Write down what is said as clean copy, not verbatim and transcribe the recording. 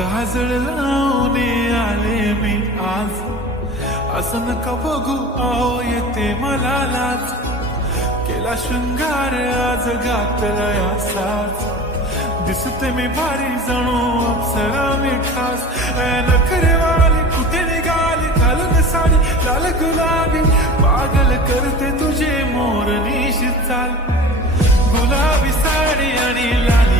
काजळ लावून आले मी आज, असं नका बघू अहो येते मला लाज. केला शृंगार आज घातला असाच, दिसते मी भारी जणू अप्सरा मी खास. नखरेवाली कुठे निघाली घालून साडी लाल गुलाबी, पागल करते तुझे मोरनीशी चाल. गुलाबी साडी आणि लाली